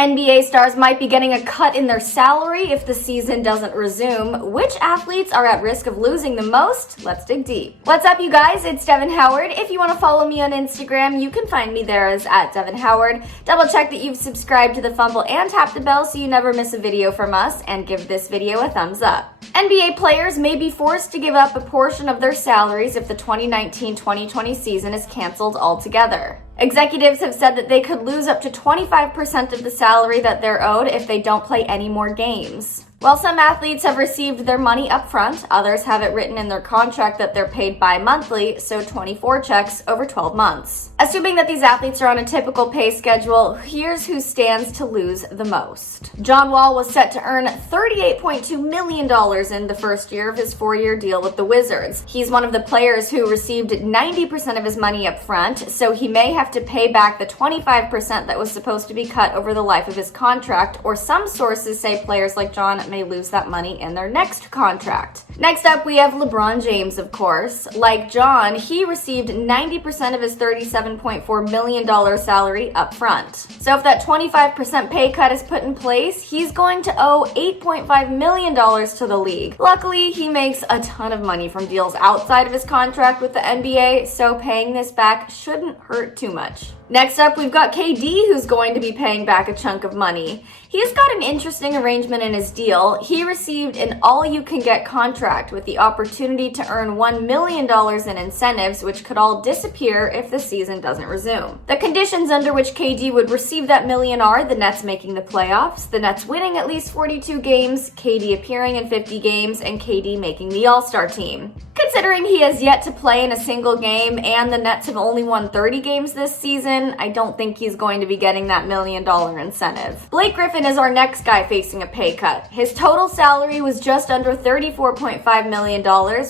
NBA stars might be getting a cut in their salary if the season doesn't resume. Which athletes are at risk of losing the most? Let's dig deep. What's up, you guys? It's Devin Howard. If you want to follow me on Instagram, you can find me there as @DevinHoward. Double check that you've subscribed to the Fumble and tap the bell so you never miss a video from us, and give this video a thumbs up. NBA players may be forced to give up a portion of their salaries if the 2019-2020 season is canceled altogether. Executives have said that they could lose up to 25% of the salary that they're owed if they don't play any more games. While some athletes have received their money up front, others have it written in their contract that they're paid bi-monthly, so 24 checks over 12 months. Assuming that these athletes are on a typical pay schedule, here's who stands to lose the most. John Wall was set to earn $38.2 million in the first year of his 4-year deal with the Wizards. He's one of the players who received 90% of his money up front, so he may have to pay back the 25% that was supposed to be cut over the life of his contract, or some sources say players like John may lose that money in their next contract. Next up, we have Lebron James, of course. Like John, he received 90% of his $37.4 million salary up front. So if that 25% pay cut is put in place, he's going to owe $8.5 million to the league. Luckily, he makes a ton of money from deals outside of his contract with the NBA, so paying this back shouldn't hurt too much. Next up, we've got KD, who's going to be paying back a chunk of money. He's got an interesting arrangement in his deal. He received an all-you-can-get contract with the opportunity to earn $1 million in incentives, which could all disappear if the season doesn't resume. The conditions under which KD would receive that million are the Nets making the playoffs, the Nets winning at least 42 games, KD appearing in 50 games, and KD making the All-Star team. Considering he has yet to play in a single game and the Nets have only won 30 games this season, I don't think he's going to be getting that $1 million incentive. Blake Griffin is our next guy facing a pay cut. His total salary was just under $34.5 million,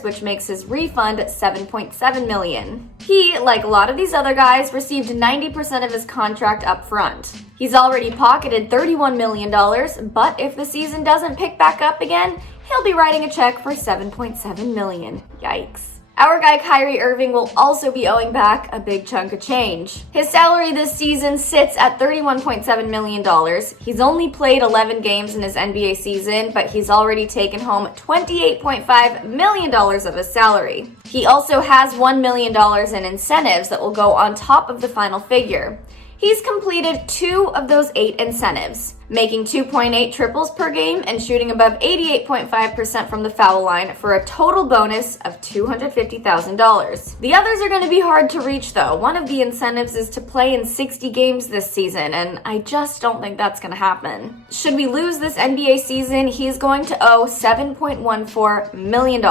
which makes his refund $7.7 million. He, like a lot of these other guys, received 90% of his contract up front. He's already pocketed $31 million, but if the season doesn't pick back up again, he'll be writing a check for $7.7 million. Yikes. Our guy Kyrie Irving will also be owing back a big chunk of change. His salary this season sits at $31.7 million. He's only played 11 games in his NBA season, but he's already taken home $28.5 million of his salary. He also has $1 million in incentives that will go on top of the final figure. He's completed 2 of those 8 incentives, making 2.8 triples per game and shooting above 88.5% from the foul line for a total bonus of $250,000. The others are going to be hard to reach though. One of the incentives is to play in 60 games this season, and I just don't think that's going to happen. Should we lose this NBA season, he's going to owe $7.14 million.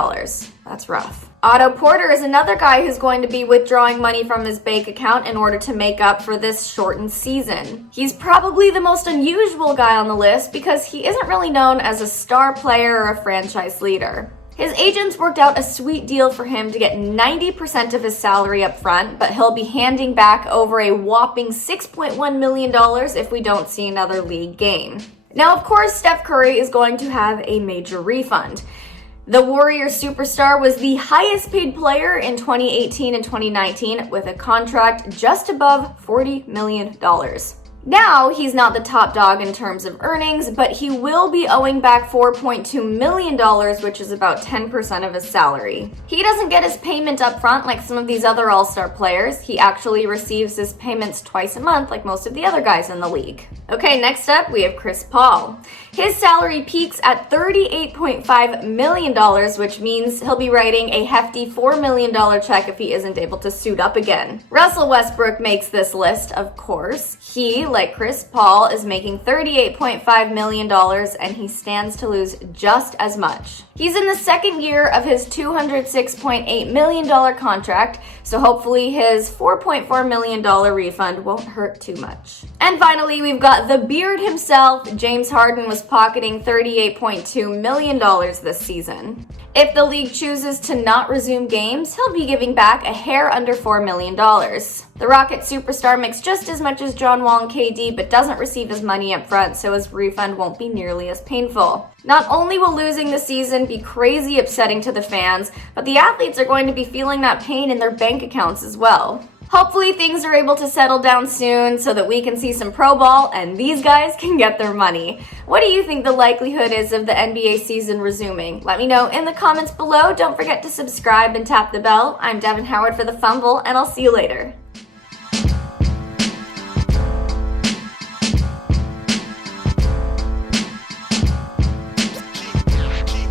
That's rough. Otto Porter is another guy who's going to be withdrawing money from his bank account in order to make up for this shortened season. He's probably the most unusual guy on the list because he isn't really known as a star player or a franchise leader. His agents worked out a sweet deal for him to get 90% of his salary up front, but he'll be handing back over a whopping $6.1 million if we don't see another league game. Now, of course, Steph Curry is going to have a major refund. The Warrior superstar was the highest paid player in 2018 and 2019 with a contract just above $40 million. Now, he's not the top dog in terms of earnings, but he will be owing back $4.2 million, which is about 10% of his salary. He doesn't get his payment up front like some of these other all-star players. He actually receives his payments twice a month like most of the other guys in the league. Okay, next up, we have Chris Paul. His salary peaks at $38.5 million, which means he'll be writing a hefty $4 million check if he isn't able to suit up again. Russell Westbrook makes this list, of course. He, like Chris Paul, is making $38.5 million, and he stands to lose just as much. He's in the second year of his $206.8 million contract, so hopefully his $4.4 million refund won't hurt too much. And finally, we've got the beard himself. James Harden was pocketing $38.2 million this season. If the league chooses to not resume games, he'll be giving back a hair under $4 million. The Rocket superstar makes just as much as John Wall and KD, but doesn't receive his money up front, so his refund won't be nearly as painful. Not only will losing the season be crazy upsetting to the fans, but the athletes are going to be feeling that pain in their bank accounts as well. Hopefully things are able to settle down soon so that we can see some pro ball and these guys can get their money. What do you think the likelihood is of the NBA season resuming? Let me know in the comments below. Don't forget to subscribe and tap the bell. I'm Devin Howard for the Fumble, and I'll see you later.